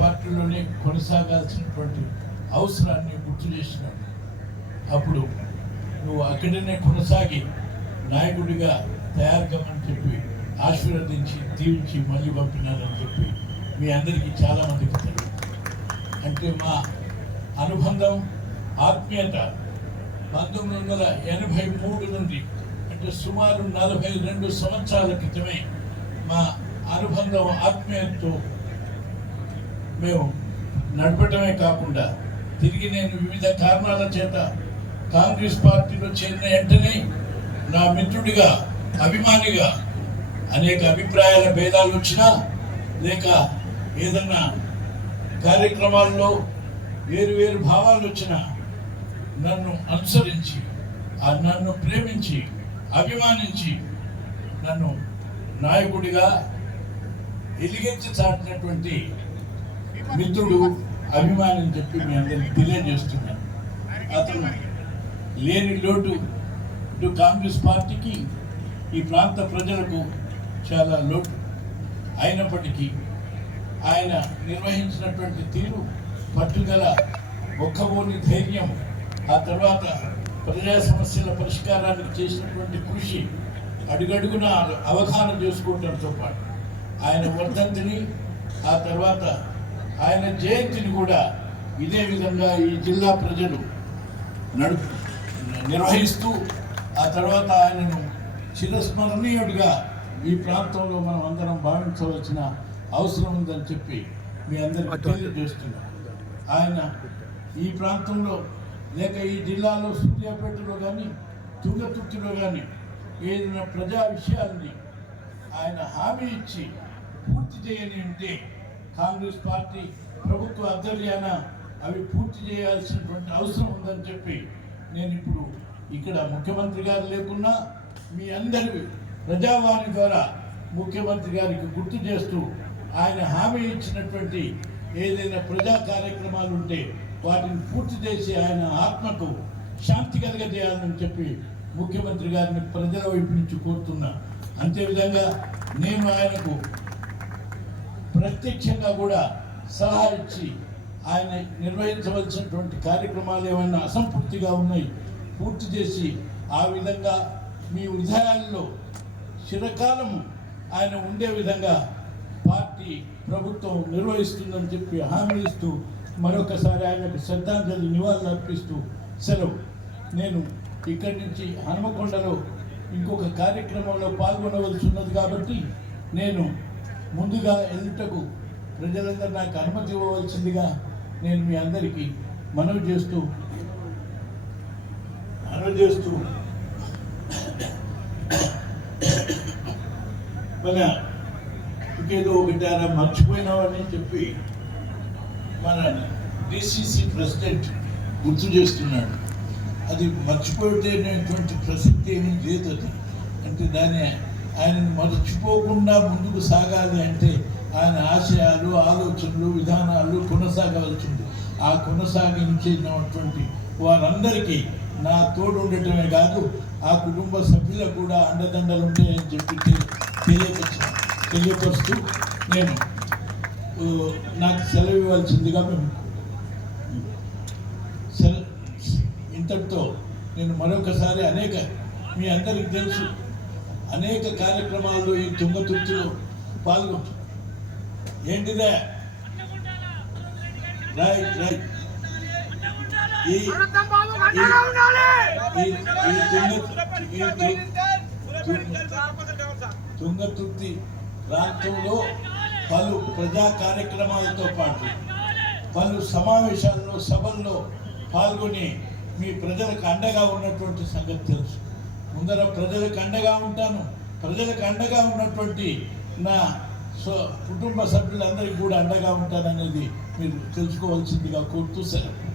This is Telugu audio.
పార్టీలోనే కొనసాగాల్సినటువంటి అవసరాన్ని గుర్తు చేసినాడు. అప్పుడు నువ్వు అక్కడనే కొనసాగి నాయకుడిగా తయారు కమ్మని చెప్పి ఆశీర్వదించి దీవించి మళ్ళీ పంపినానని చెప్పి మీ అందరికీ చాలామందికి తెలియదు. అంటే మా అనుబంధం ఆత్మీయత పంతొమ్మిది వందల ఎనభై మూడు నుండి అంటే సుమారు నలభై రెండు సంవత్సరాల క్రితమే మా అనుబంధం ఆత్మీయతతో మేము నడపటమే కాకుండా తిరిగి నేను వివిధ కారణాల చేత కాంగ్రెస్ పార్టీలో చేరిన వెంటనే నా మిత్రుడిగా అభిమానిగా అనేక అభిప్రాయాల భేదాలు వచ్చినా లేక ఏదన్నా కార్యక్రమాల్లో వేరు వేరు భావాలు వచ్చినా నన్ను అనుసరించి ఆ నన్ను ప్రేమించి అభిమానించి నన్ను నాయకుడిగా ఎలిగించి చాటినటువంటి మిత్రుడు అభిమాని అని చెప్పి మీ అందరికి తెలియజేస్తున్నాను. అతను లేని లోటు ఇటు కాంగ్రెస్ పార్టీకి ఈ ప్రాంత ప్రజలకు చాలా లోటు. అయినప్పటికీ ఆయన నిర్వహించినటువంటి తీరు పట్టుదల ఒక్కబోని ధైర్యం ఆ తర్వాత ప్రజా సమస్యల పరిష్కారానికి చేసినటువంటి కృషి అడుగడుగున అవగాహన చేసుకోవడంతో పాటు ఆయన వర్ధంతిని ఆ తర్వాత ఆయన జయంతిని కూడా ఇదే విధంగా ఈ జిల్లా ప్రజలు నడుపు నిర్వహిస్తూ ఆ తర్వాత ఆయనను చిరస్మరణీయుడిగా ఈ ప్రాంతంలో మనం అందరం భావించవలసిన అవసరం ఉందని చెప్పి మీ అందరికీ తెలియజేస్తున్నాం. ఆయన ఈ ప్రాంతంలో లేక ఈ జిల్లాలో సూర్యాపేటలో కానీ తుంగతుర్తిలో కానీ ఏదైనా ప్రజా విషయాల్ని ఆయన హామీ ఇచ్చి పూర్తి చేయని ఉంటే కాంగ్రెస్ పార్టీ ప్రభుత్వ ఆధ్వర్యాన అవి పూర్తి చేయాల్సినటువంటి అవసరం ఉందని చెప్పి నేను ఇప్పుడు ఇక్కడ ముఖ్యమంత్రి గారు లేకున్నా మీ అందరి ప్రజావాణి ద్వారా ముఖ్యమంత్రి గారికి గుర్తు చేస్తూ ఆయన హామీ ఇచ్చినటువంటి ఏదైనా ప్రజా కార్యక్రమాలు ఉంటే వాటిని పూర్తి చేసి ఆయన ఆత్మకు శాంతి కలగజేయాలని చెప్పి ముఖ్యమంత్రి గారిని ప్రజల వైపు నుంచి కోరుతున్నా. అంతేవిధంగా నేను ఆయనకు ప్రత్యక్షంగా కూడా సలహా ఇచ్చి ఆయన నిర్వహించవలసినటువంటి కార్యక్రమాలు ఏమైనా అసంపూర్తిగా ఉన్నాయి పూర్తి చేసి ఆ విధంగా మీ హృదయాల్లో చిరకాలం ఆయన ఉండే విధంగా పార్టీ ప్రభుత్వం నిర్వహిస్తుందని చెప్పి హామీ ఇస్తూ మరొకసారి ఆయనకు శ్రద్ధాంజలి నివాళులు అర్పిస్తూ సెలవు. నేను ఇక్కడి నుంచి హనుమకొండలో ఇంకొక కార్యక్రమంలో పాల్గొనవలసి ఉన్నది కాబట్టి నేను ముందుగా ఎదుటకు ప్రజలందరూ నాకు అనుమతి ఇవ్వవలసిందిగా నేను మీ అందరికీ మనవి చేస్తూ మనవి చేస్తూ మన ఇంకేదో ఒకటారా మర్చిపోయినామని చెప్పి మన డిసిసి ప్రెసిడెంట్ గుర్తు చేస్తున్నాడు. అది మర్చిపోయేటటువంటి ప్రసక్తి ఏమీ లేదు అది. అంటే దాన్ని ఆయన మర్చిపోకుండా ముందుకు సాగాలి అంటే ఆయన ఆశయాలు ఆలోచనలు విధానాలు కొనసాగవలసింది. ఆ కొనసాగించినటువంటి వారందరికీ నా తోడు ఉండటమే కాదు ఆ కుటుంబ సభ్యులకు కూడా అండదండలు ఉంటాయని చెప్పి తెలియపరిచిన తెలియపరుస్తూ నేను నాకు సెలవు ఇవ్వాల్సిందిగా మేము సెల ఇంతటితో నేను మరొకసారి అనేక మీ అందరికీ తెలుసు అనేక కార్యక్రమాల్లో ఈ తుంగతుర్తిలో పాల్గొంటారు ఏంటిదే? Right right. ఈ తుంగతుర్తి ప్రాంతంలో పలు ప్రజా కార్యక్రమాలతో పాటు పలు సమావేశాల్లో సభల్లో పాల్గొని మీ ప్రజలకు అండగా ఉన్నటువంటి సంగతి తెలుసు. ముందర ప్రజలకు అండగా ఉంటాను. ప్రజలకు అండగా ఉన్నటువంటి నా సో కుటుంబ సభ్యులందరికీ కూడా అండగా ఉంటాననేది మీరు తెలుసుకోవాల్సిందిగా కోరుతూ సెలవు.